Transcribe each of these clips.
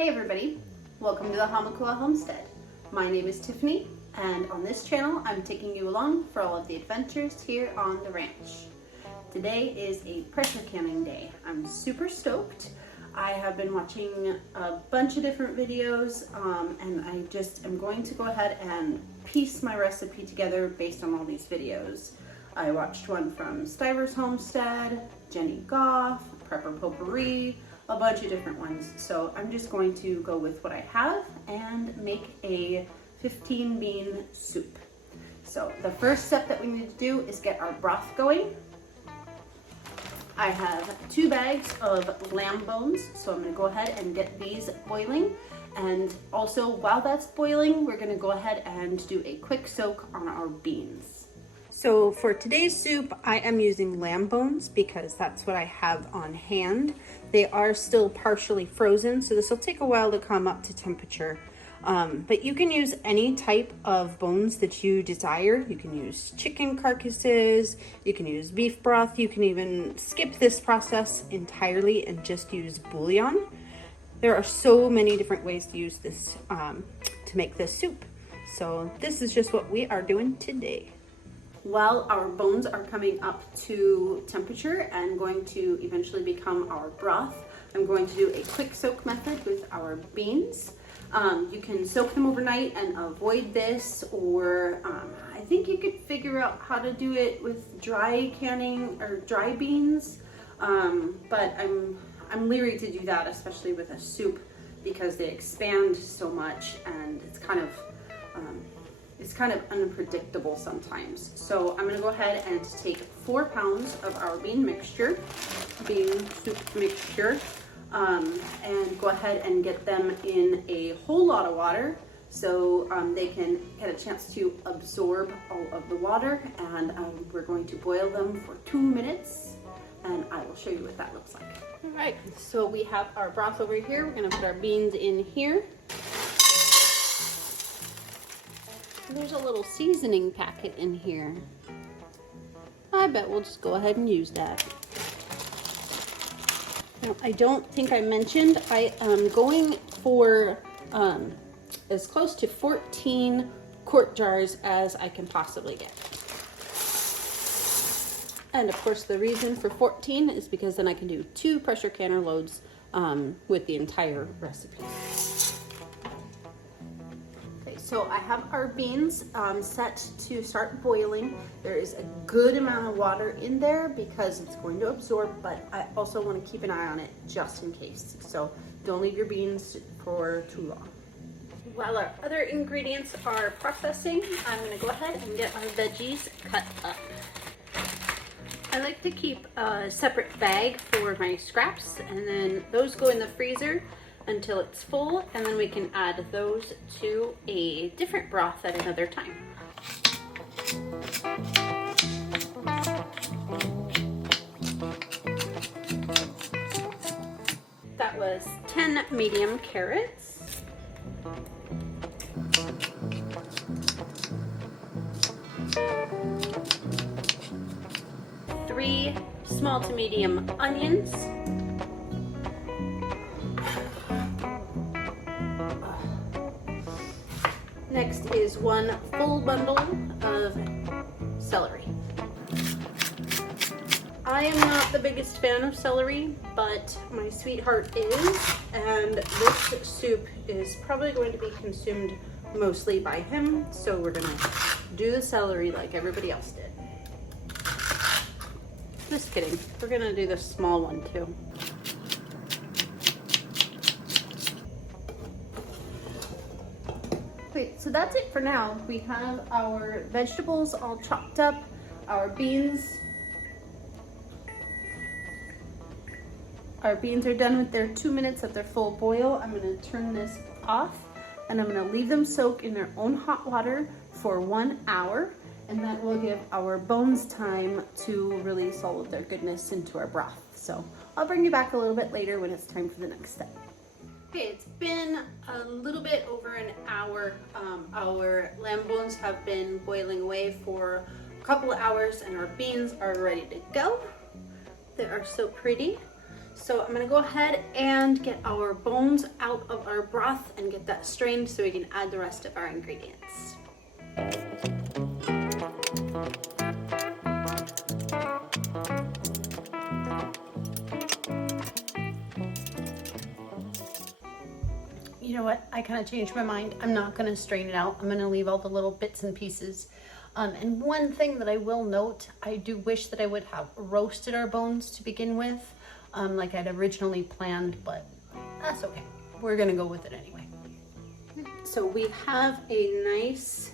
Hey everybody, welcome to the Hamakua Homestead. My name is Tiffany, and on this channel I'm taking you along for all of the adventures here on the ranch. Today is a pressure canning day. I'm super stoked. I have been watching a bunch of different videos and I just am going to go ahead and piece my recipe together based on all these videos. I watched one from Stiver's Homestead, Jenny Goff, Prepper Potpourri, a bunch of different ones. So I'm just going to go with what I have and make a 15 bean soup. So the first step that we need to do is get our broth going. I have 2 bags of lamb bones, so I'm going to go ahead and get these boiling. And also while that's boiling, we're going to go ahead and do a quick soak on our beans. So for today's soup, I am using lamb bones because that's what I have on hand. They are still partially frozen, so this will take a while to come up to temperature. But you can use any type of bones that you desire. You can use chicken carcasses, you can use beef broth, you can even skip this process entirely and just use bouillon. There are so many different ways to use this to make this soup. So this is just what we are doing today. While our bones are coming up to temperature and going to eventually become our broth, I'm going to do a quick soak method with our beans. You can soak them overnight and avoid this, or I think you could figure out how to do it with dry canning or dry beans, but I'm leery to do that, especially with a soup, because they expand so much and it's kind of unpredictable sometimes. So I'm gonna go ahead and take 4 pounds of our bean soup mixture, and go ahead and get them in a whole lot of water so they can get a chance to absorb all of the water. And we're going to boil them for 2 minutes, and I will show you what that looks like. All right, so we have our broth over here. We're gonna put our beans in here. There's a little seasoning packet in here. I bet we'll just go ahead and use that. Now, I don't think I mentioned, I am going for as close to 14 quart jars as I can possibly get. And of course the reason for 14 is because then I can do 2 pressure canner loads with the entire recipe. So I have our beans set to start boiling. There is a good amount of water in there because it's going to absorb, but I also want to keep an eye on it just in case. So don't leave your beans for too long. While our other ingredients are processing, I'm going to go ahead and get our veggies cut up. I like to keep a separate bag for my scraps, and then those go in the freezer until it's full, and then we can add those to a different broth at another time. That was 10 medium carrots, 3 small to medium onions, 'Next is 1 full bundle of celery. I am not the biggest fan of celery, but my sweetheart is, and this soup is probably going to be consumed mostly by him, so we're gonna do the celery like everybody else did. Just kidding, we're gonna do the small one too. Okay, so that's it for now. We have our vegetables all chopped up, our beans. Our beans are done with their 2 minutes at their full boil. I'm gonna turn this off and I'm gonna leave them soak in their own hot water for 1 hour, and that will give our bones time to release all of their goodness into our broth. So I'll bring you back a little bit later when it's time for the next step. Okay, it's been a little bit over an hour. Our lamb bones have been boiling away for a couple of hours and our beans are ready to go. They are so pretty. So I'm gonna go ahead and get our bones out of our broth and get that strained so we can add the rest of our ingredients. You know what? I kind of changed my mind. I'm not going to strain it out. I'm going to leave all the little bits and pieces. And one thing that I will note, I do wish that I would have roasted our bones to begin with, like I'd originally planned, but that's okay. We're going to go with it anyway. So we have a nice,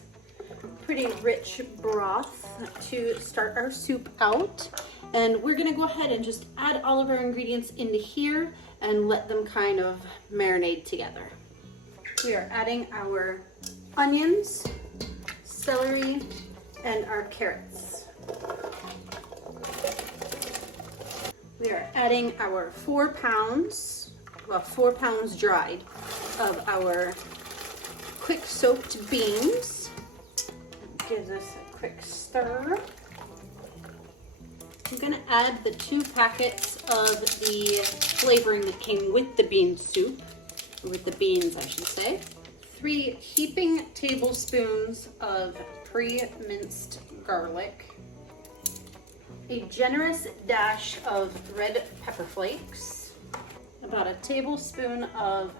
pretty rich broth to start our soup out. And we're going to go ahead and just add all of our ingredients into here and let them kind of marinate together. We are adding our onions, celery, and our carrots. We are adding our 4 pounds dried of our quick soaked beans. Gives us a quick stir. I'm gonna add the 2 packets of the flavoring that came with the bean soup, or with the beans, I should say. 3 heaping tablespoons of pre-minced garlic. A generous dash of red pepper flakes. About a tablespoon of,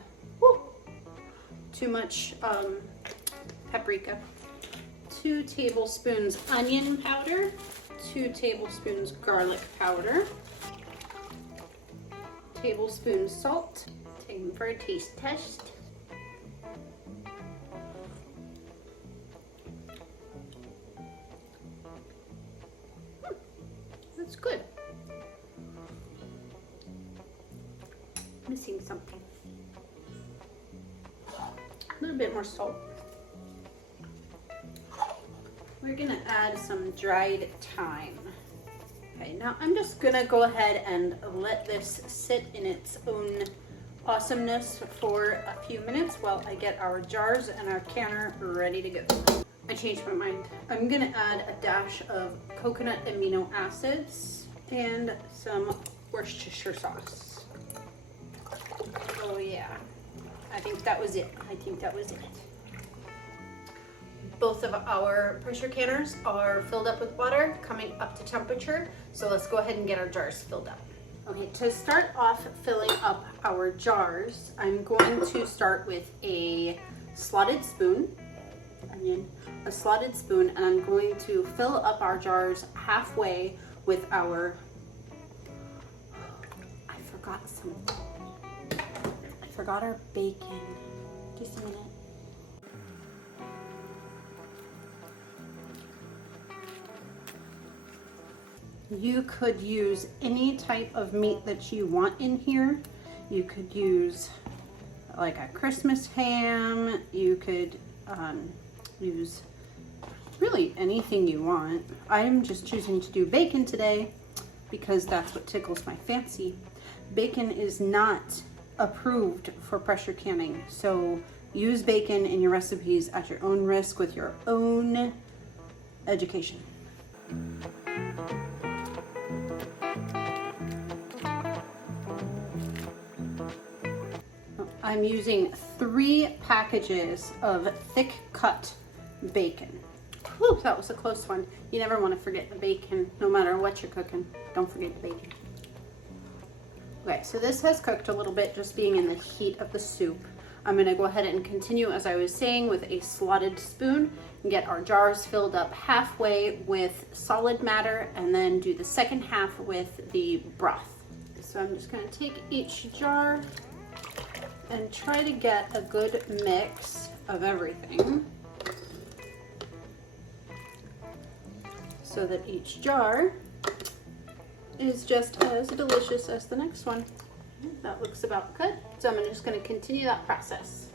too much paprika. 2 tablespoons onion powder. 2 tablespoons garlic powder, tablespoon salt, take them for a taste test. That's good. Missing something. A little bit more salt. We're gonna add some dried thyme. Okay, now I'm just gonna go ahead and let this sit in its own awesomeness for a few minutes while I get our jars and our canner ready to go. I changed my mind. I'm gonna add a dash of coconut amino acids and some Worcestershire sauce. Oh yeah, I think that was it. Both of our pressure canners are filled up with water, coming up to temperature. So let's go ahead and get our jars filled up. Okay, to start off filling up our jars, I'm going to start with a slotted spoon, and I'm going to fill up our jars halfway with our, I forgot our bacon. Just a minute. You could use any type of meat that you want in here. You could use like a Christmas ham. You could use really anything you want. I'm just choosing to do bacon today because that's what tickles my fancy. Bacon is not approved for pressure canning, so use bacon in your recipes at your own risk with your own education. I'm using 3 packages of thick cut bacon. Whew, that was a close one. You never want to forget the bacon, no matter what you're cooking. Don't forget the bacon. Okay, so this has cooked a little bit just being in the heat of the soup. I'm gonna go ahead and continue, as I was saying, with a slotted spoon and get our jars filled up halfway with solid matter and then do the second half with the broth. So I'm just gonna take each jar and try to get a good mix of everything so that each jar is just as delicious as the next one. That looks about good. So I'm just going to continue that process.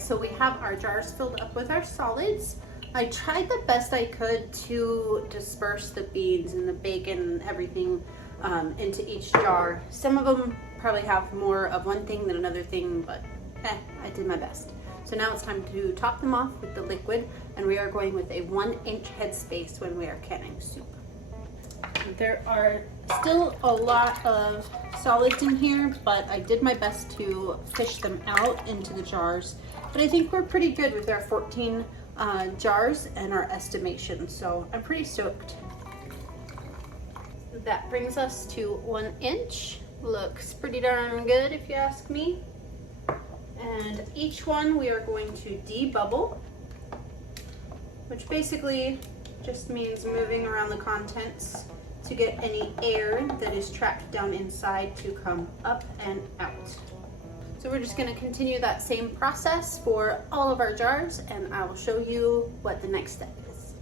right, so we have our jars filled up with our solids. I tried the best I could to disperse the beans and the bacon and everything into each jar. Some of them probably have more of one thing than another thing, but I did my best. So now it's time to top them off with the liquid, and we are going with a 1-inch headspace when we are canning soup. There are still a lot of solids in here, but I did my best to fish them out into the jars. But I think we're pretty good with our 14 jars and our estimation, so I'm pretty stoked. That brings us to 1 inch. Looks pretty darn good if you ask me. And each one we are going to debubble, which basically just means moving around the contents to get any air that is trapped down inside to come up and out. So we're just going to continue that same process for all of our jars, and I will show you what the next step is.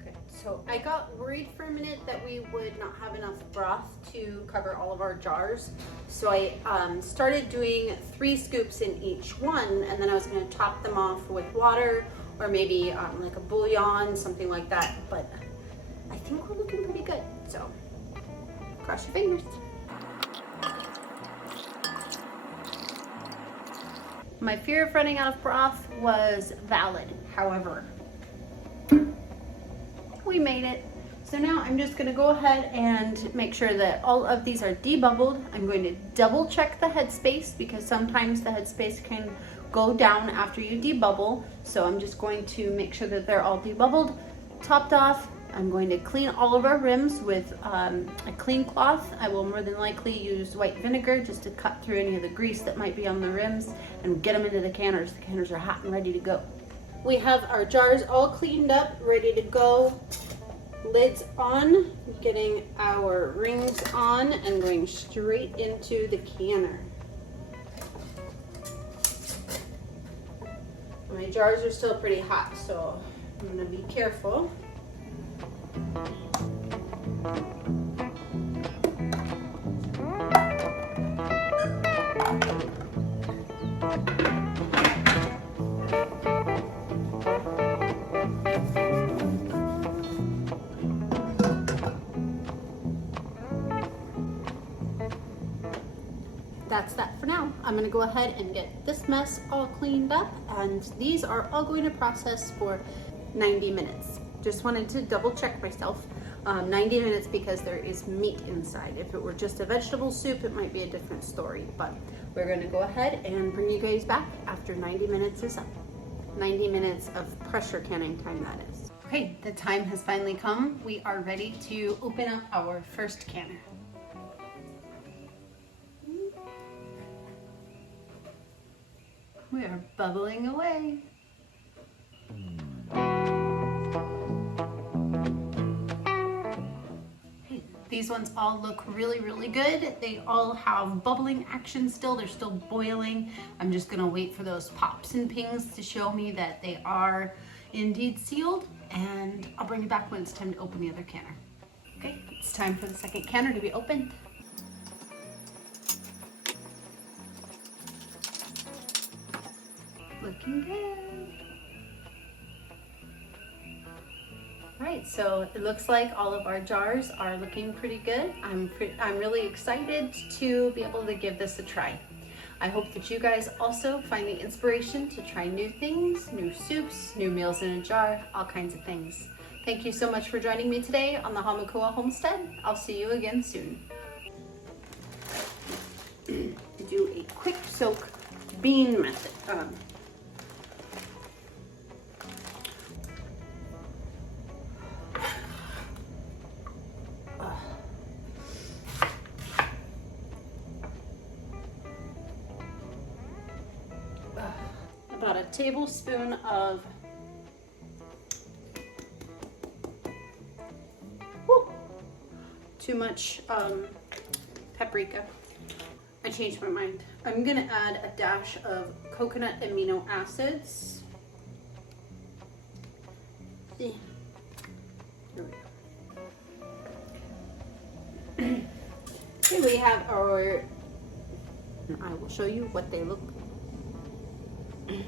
Okay, so I got worried for a minute that we would not have enough broth to cover all of our jars. So I started doing 3 scoops in each one, and then I was going to top them off with water or maybe like a bouillon, something like that. But I think we're looking pretty good. So cross your fingers. My fear of running out of broth was valid. However, we made it. So now I'm just gonna go ahead and make sure that all of these are debubbled. I'm going to double check the headspace because sometimes the headspace can go down after you debubble. So I'm just going to make sure that they're all debubbled, topped off. I'm going to clean all of our rims with a clean cloth. I will more than likely use white vinegar just to cut through any of the grease that might be on the rims and get them into the canners. The canners are hot and ready to go. We have our jars all cleaned up, ready to go. Lids on, getting our rings on and going straight into the canner. My jars are still pretty hot, so I'm gonna be careful. That's that for now. I'm gonna go ahead and get this mess all cleaned up, and these are all going to process for 90 minutes. Just wanted to double check myself. 90 minutes because there is meat inside. If it were just a vegetable soup, it might be a different story, but we're gonna go ahead and bring you guys back after 90 minutes is up. 90 minutes of pressure canning time, that is. Okay, the time has finally come. We are ready to open up our first canner. We are bubbling away. Hey, these ones all look really, really good. They all have bubbling action still. They're still boiling. I'm just gonna wait for those pops and pings to show me that they are indeed sealed, and I'll bring you back when it's time to open the other canner. Okay, it's time for the second canner to be opened. Looking good. All right, so it looks like all of our jars are looking pretty good. I'm really excited to be able to give this a try. I hope that you guys also find the inspiration to try new things, new soups, new meals in a jar, all kinds of things. Thank you so much for joining me today on the Hamakua Homestead. I'll see you again soon. Do a quick soak bean method. About a tablespoon of too much paprika. I changed my mind. I'm gonna add a dash of coconut amino acids. we have our, I will show you what they look like.